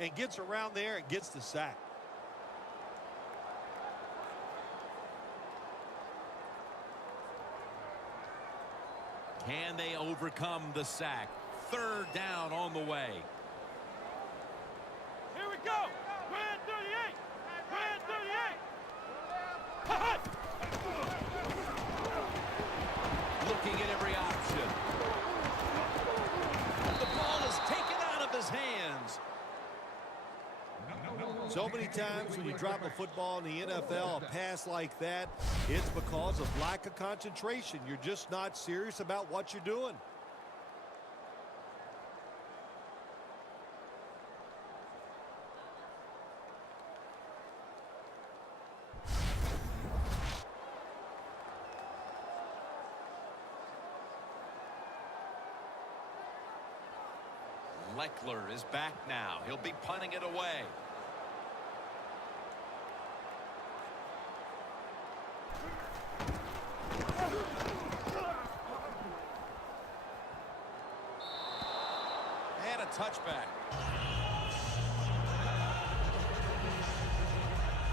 and gets around there and gets the sack. Can they overcome the sack? Third down on the way. Here we go. Red 38. Red 38. Looking at every option. The ball is taken out of his hands. So many times when you drop a football in the NFL, a pass like that, it's because of lack of concentration. You're just not serious about what you're doing. Leckler is back now. He'll be punting it away. And a touchback.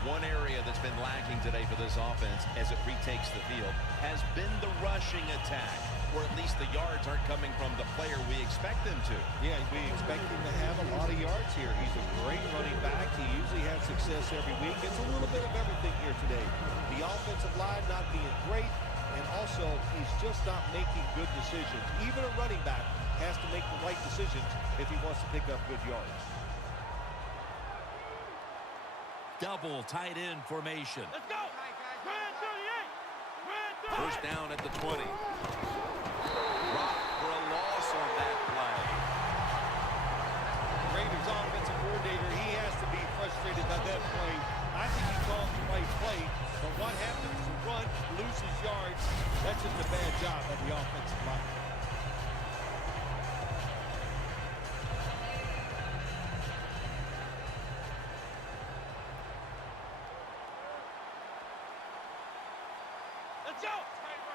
One area that's been lacking today for this offense as it retakes the field has been the rushing attack, or at least the yards aren't coming from the player we expect them to. Yeah, we expect him to have a lot of yards here. He's a great running back. He usually has success every week. It's a little bit of everything here today. The offensive line not being great, and also he's just not making good decisions. Even a running back has to make the right decisions if he wants to pick up good yards. Double tight end formation. Let's go. Red 38. Red 38. First down at the 20. Rock for a loss on that play. Raiders offensive coordinator, he has to be frustrated by that play. I think he called the right play, but what happens to run, loses yards, that's just a bad job of the offensive line. Let's go.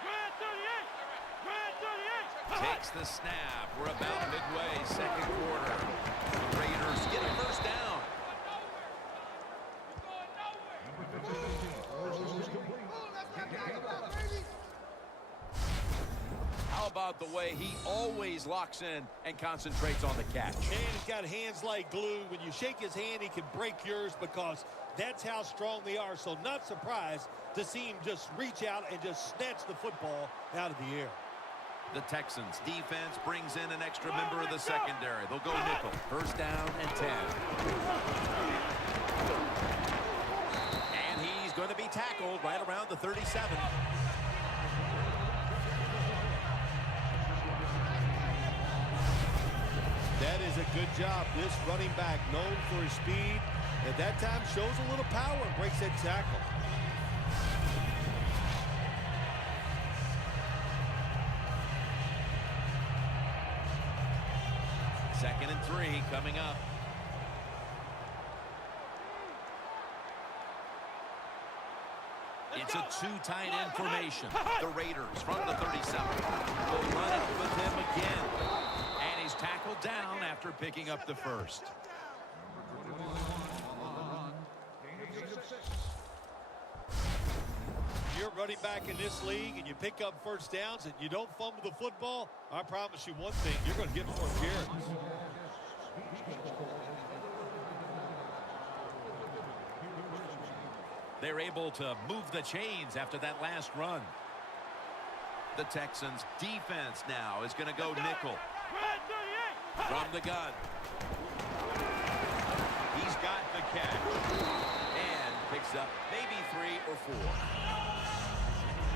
Red 38. Red 38. Takes the snap. We're about midway, second quarter. The Raiders get a first down. How about the way he always locks in and concentrates on the catch? And he's got hands like glue. When you shake his hand, he can break yours because that's how strong they are. So not surprised to see him just reach out and just snatch the football out of the air. The Texans defense brings in an extra member of the secondary. They'll go nickel. First down and 10. And he's going to be tackled right around the 37. That is a good job. This running back, known for his speed, at that time shows a little power and breaks that tackle. Second and 3 coming up. It's a two tight end formation. The Raiders from the 37 will run it with him again. And he's tackled down after picking up the first. You're running back in this league and you pick up first downs and you don't fumble the football, I promise you one thing, you're going to get more carries. They're able to move the chains after that last run. The Texans defense now is going to go nickel. From the gun. He's got the catch. And picks up maybe 3 or 4.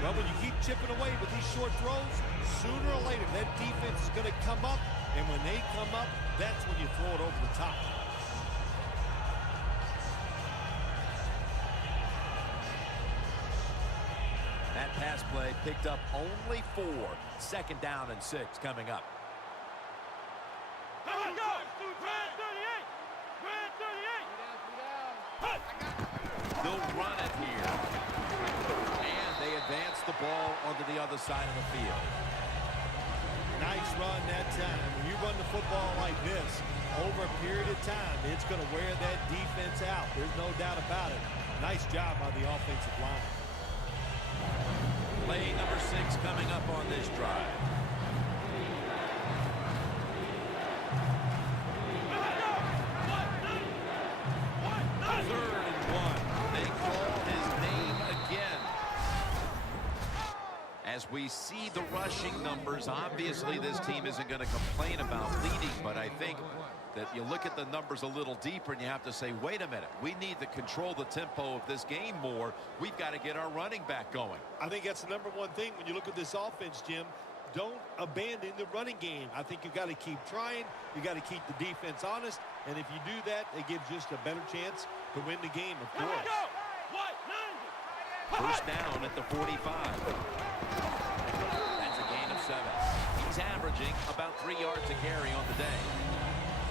Well, when you keep chipping away with these short throws, sooner or later that defense is going to come up. And when they come up, that's when you throw it over the top. That pass play picked up only 4. Second down and 6 coming up. They'll run it here. And they advance the ball onto the other side of the field. Nice run that time. When you run the football like this, over a period of time, it's going to wear that defense out. There's no doubt about it. Nice job on the offensive line. Play number 6 coming up on this drive. Third and 1. They call his name again. As we see the rushing numbers, obviously this team isn't going to complain about leading, but I think that you look at the numbers a little deeper and you have to say, wait a minute, we need to control the tempo of this game more. We've got to get our running back going. I think that's the number one thing when you look at this offense, Jim. Don't abandon the running game. I think you've got to keep trying. You got to keep the defense honest. And if you do that, it gives just a better chance to win the game, of course. First down at the 45. That's a gain of 7. He's averaging about 3 yards a carry on the day.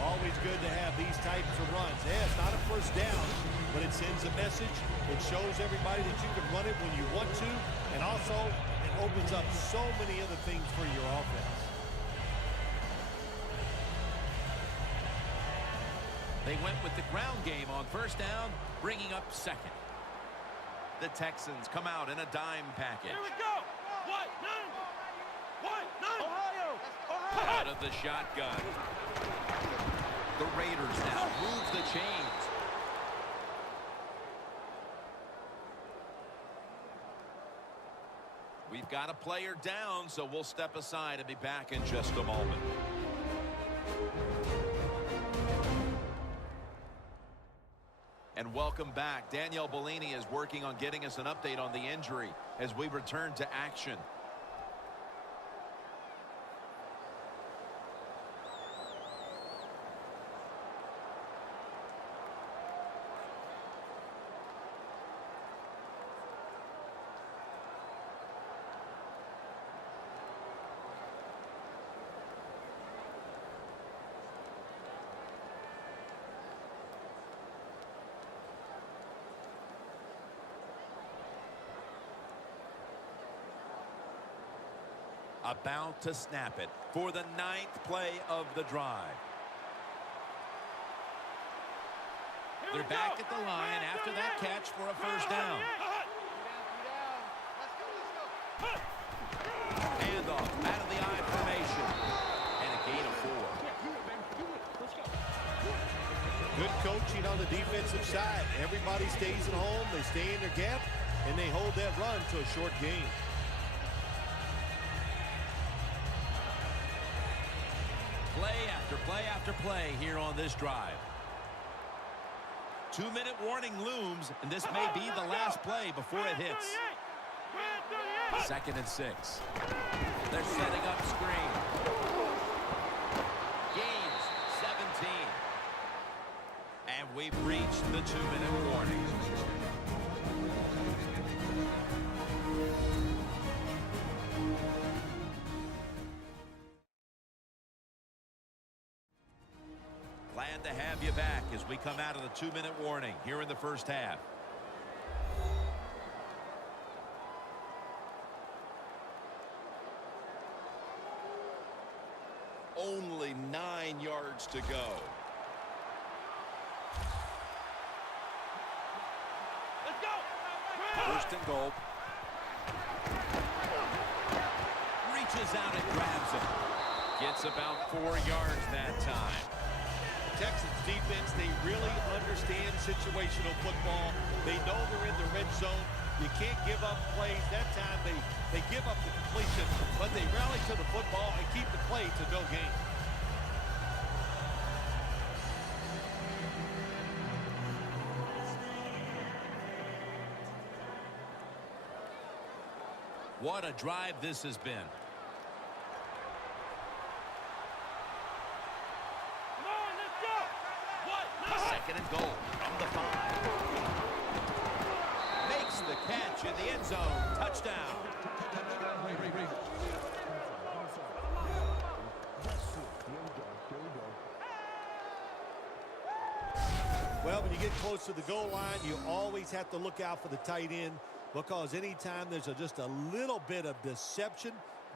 Always good to have these types of runs. Yeah, it's not a first down, but it sends a message. It shows everybody that you can run it when you want to, and also it opens up so many other things for your offense. They went with the ground game on first down, bringing up second. The Texans come out in a dime package. Here we go. What? Ohio. Out of the shotgun. The Raiders now move the chains. We've got a player down, so we'll step aside and be back in just a moment. And welcome back. Danielle Bellini is working on getting us an update on the injury as we return to action. About to snap it for the 9th play of the drive. They're back at the line after that catch for a first down. Handoff out of the I formation. And a gain of 4. Good coaching on the defensive side. Everybody stays at home. They stay in their gap, and they hold that run to a short gain. Play after play after play here on this drive. 2-minute warning looms, and this may be the last play before it hits. 2nd and 6. They're setting up screen. Gains 17. And we've reached the 2-minute warning. Glad to have you back as we come out of the 2-minute warning here in the first half. Only 9 yards to go. Let's go. First and goal. Reaches out and grabs him. Gets about 4 yards that time. Texans defense, they really understand situational football. They know they're in the red zone. You can't give up plays. That time they give up the completion, but they rally to the football and keep the play to no gain. What a drive this has been. Second and goal from the 5. Makes the catch in the end zone. Touchdown. Well, when you get close to the goal line, you always have to look out for the tight end, because anytime there's just a little bit of deception,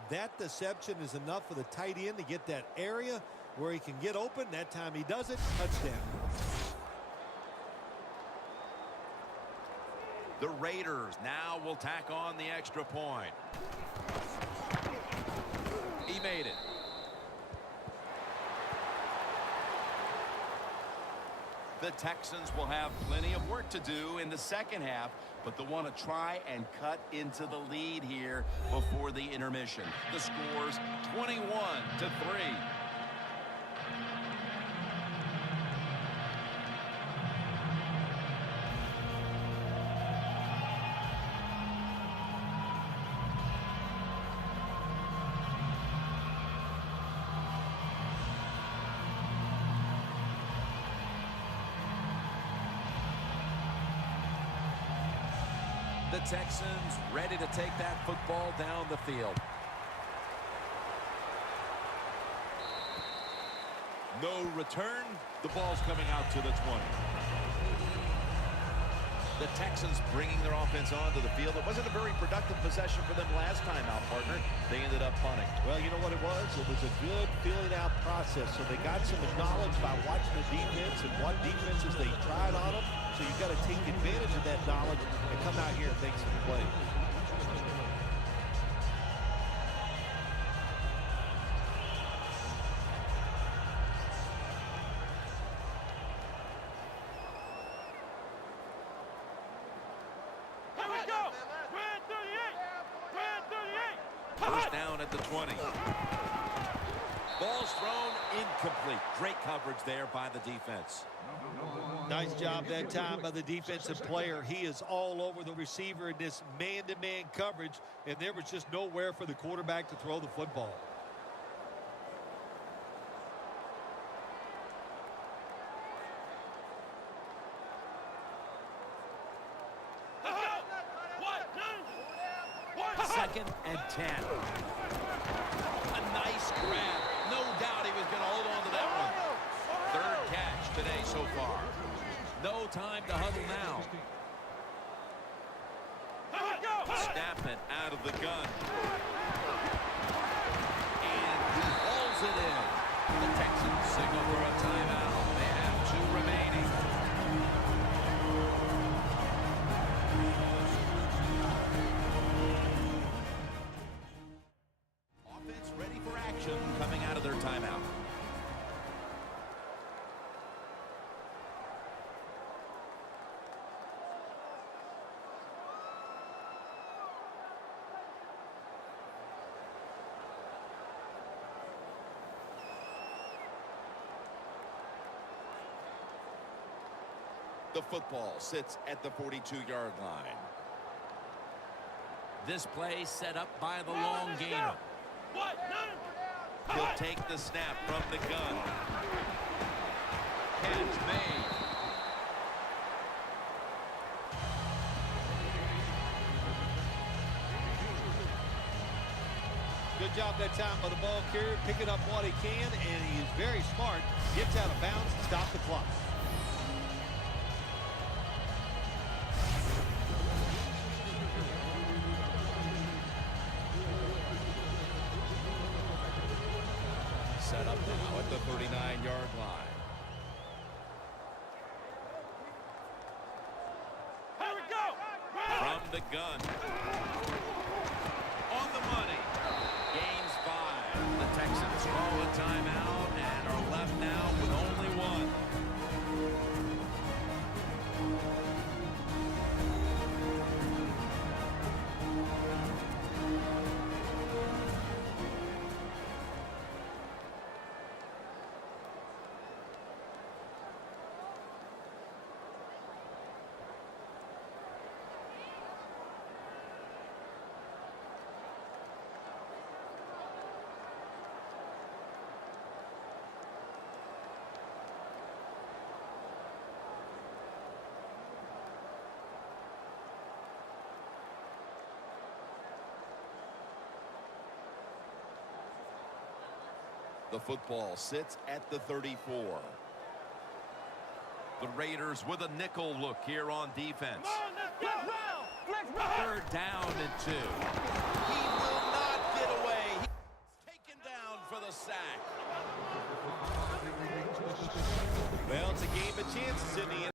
that deception is enough for the tight end to get that area where he can get open. That time he does it. Touchdown. The Raiders now will tack on the extra point. He made it. The Texans will have plenty of work to do in the second half, but they'll want to try and cut into the lead here before the intermission. The score's 21-3. The Texans ready to take that football down the field. No return. The ball's coming out to the 20. The Texans bringing their offense onto the field. It wasn't a very productive possession for them last time out, partner. They ended up punting. Well, you know what it was? It was a good feeling out process. So they got some knowledge by watching the defense and what defenses they tried on them. So you've got to take advantage of that knowledge and come out here and make some plays. Here we go. Red 38. Red 38. First down at the 20. Ball's thrown incomplete. Great coverage there by the defense. Nice job that time by the defensive player. He is all over the receiver in this man-to-man coverage, and there was just nowhere for the quarterback to throw the football. Second and 10. A nice grab. No doubt he was going to hold on to that one. Third catch today so far. No time to huddle now. Snap it out of the gun. And he hauls it in. The Texans signal for a timeout. They have 2 remaining. Offense ready for action coming out of their timeout. The football sits at the 42-yard line. This play set up by the long gainer. He'll take the snap from the gun. Catch made. Good job that time by the ball carrier, picking up what he can, and he is very smart. Gets out of bounds and stops the clock. Set up now at the 39-yard line. Here we go. From the gun. On the money. Gains 5. The Texans call a timeout and are left now with only 1. The football sits at the 34. The Raiders with a nickel look here on defense. Third down and 2. He will not get away. He's taken down for the sack. Well, it's a game of chances in the end.